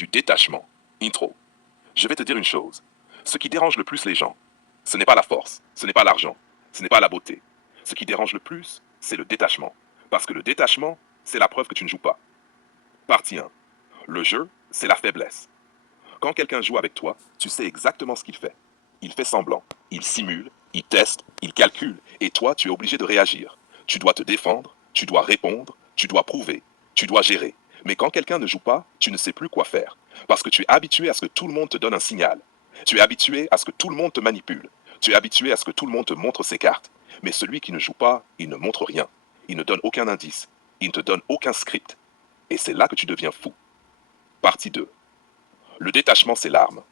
du détachement. Intro. Je vais te dire une chose. Ce qui dérange le plus les gens, ce n'est pas la force, ce n'est pas l'argent, ce n'est pas la beauté. Ce qui dérange le plus, c'est le détachement. Parce que le détachement, c'est la preuve que tu ne joues pas. Partie 1. Le jeu, c'est la faiblesse. Quand quelqu'un joue avec toi, tu sais exactement ce qu'il fait. Il fait semblant, il simule, il teste, il calcule, et toi, tu es obligé de réagir. Tu dois te défendre, tu dois répondre, tu dois prouver, tu dois gérer. Mais quand quelqu'un ne joue pas, tu ne sais plus quoi faire. Parce que tu es habitué à ce que tout le monde te donne un signal. Tu es habitué à ce que tout le monde te manipule. Tu es habitué à ce que tout le monde te montre ses cartes. Mais celui qui ne joue pas, il ne montre rien. Il ne donne aucun indice. Il ne te donne aucun script. Et c'est là que tu deviens fou. Partie 2. Le détachement, c'est l'arme.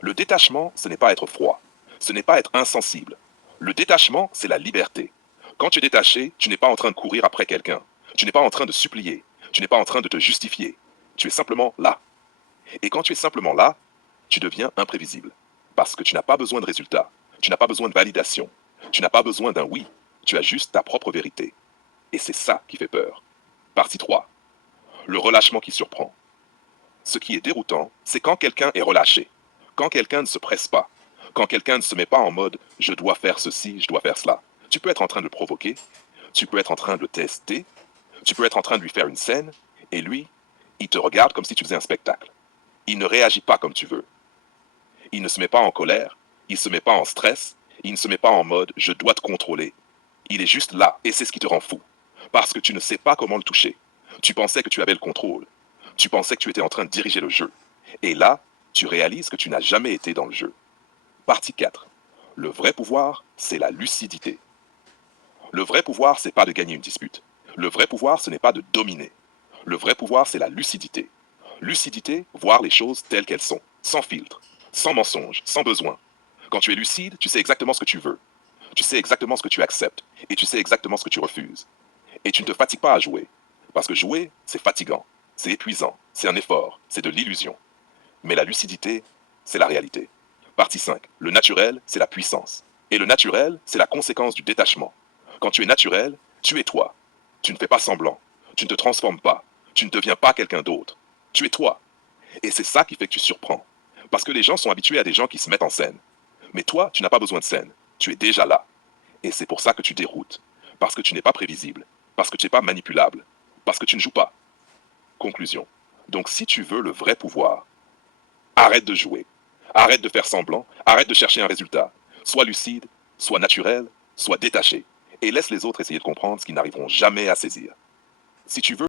Le détachement, ce n'est pas être froid. Ce n'est pas être insensible. Le détachement, c'est la liberté. Quand tu es détaché, tu n'es pas en train de courir après quelqu'un. Tu n'es pas en train de supplier. Tu n'es pas en train de te justifier. Tu es simplement là. Et quand tu es simplement là, tu deviens imprévisible. Parce que tu n'as pas besoin de résultats. Tu n'as pas besoin de validation. Tu n'as pas besoin d'un oui. Tu as juste ta propre vérité. Et c'est ça qui fait peur. Partie 3. Le relâchement qui surprend. Ce qui est déroutant, c'est quand quelqu'un est relâché. Quand quelqu'un ne se presse pas. Quand quelqu'un ne se met pas en mode « je dois faire ceci, je dois faire cela ». Tu peux être en train de le provoquer. Tu peux être en train de le tester. Tu peux être en train de lui faire une scène. Et lui, il te regarde comme si tu faisais un spectacle. Il ne réagit pas comme tu veux. Il ne se met pas en colère, il ne se met pas en stress, il ne se met pas en mode « je dois te contrôler ». Il est juste là, et c'est ce qui te rend fou. Parce que tu ne sais pas comment le toucher. Tu pensais que tu avais le contrôle. Tu pensais que tu étais en train de diriger le jeu. Et là, tu réalises que tu n'as jamais été dans le jeu. Partie 4. Le vrai pouvoir, c'est la lucidité. Le vrai pouvoir, c'est pas de gagner une dispute. Le vrai pouvoir, ce n'est pas de dominer. Le vrai pouvoir, c'est la lucidité. Lucidité, voir les choses telles qu'elles sont, sans filtre, sans mensonge, sans besoin. Quand tu es lucide, tu sais exactement ce que tu veux. Tu sais exactement ce que tu acceptes. Et tu sais exactement ce que tu refuses. Et tu ne te fatigues pas à jouer. Parce que jouer, c'est fatigant, c'est épuisant, c'est un effort, c'est de l'illusion. Mais la lucidité, c'est la réalité. Partie 5. Le naturel, c'est la puissance. Et le naturel, c'est la conséquence du détachement. Quand tu es naturel, tu es toi. Tu ne fais pas semblant. Tu ne te transformes pas. Tu ne deviens pas quelqu'un d'autre. Tu es toi. Et c'est ça qui fait que tu surprends. Parce que les gens sont habitués à des gens qui se mettent en scène. Mais toi, tu n'as pas besoin de scène. Tu es déjà là. Et c'est pour ça que tu déroutes. Parce que tu n'es pas prévisible. Parce que tu n'es pas manipulable. Parce que tu ne joues pas. Conclusion. Donc si tu veux le vrai pouvoir, arrête de jouer. Arrête de faire semblant. Arrête de chercher un résultat. Sois lucide, sois naturel, sois détaché. Et laisse les autres essayer de comprendre ce qu'ils n'arriveront jamais à saisir. Si tu veux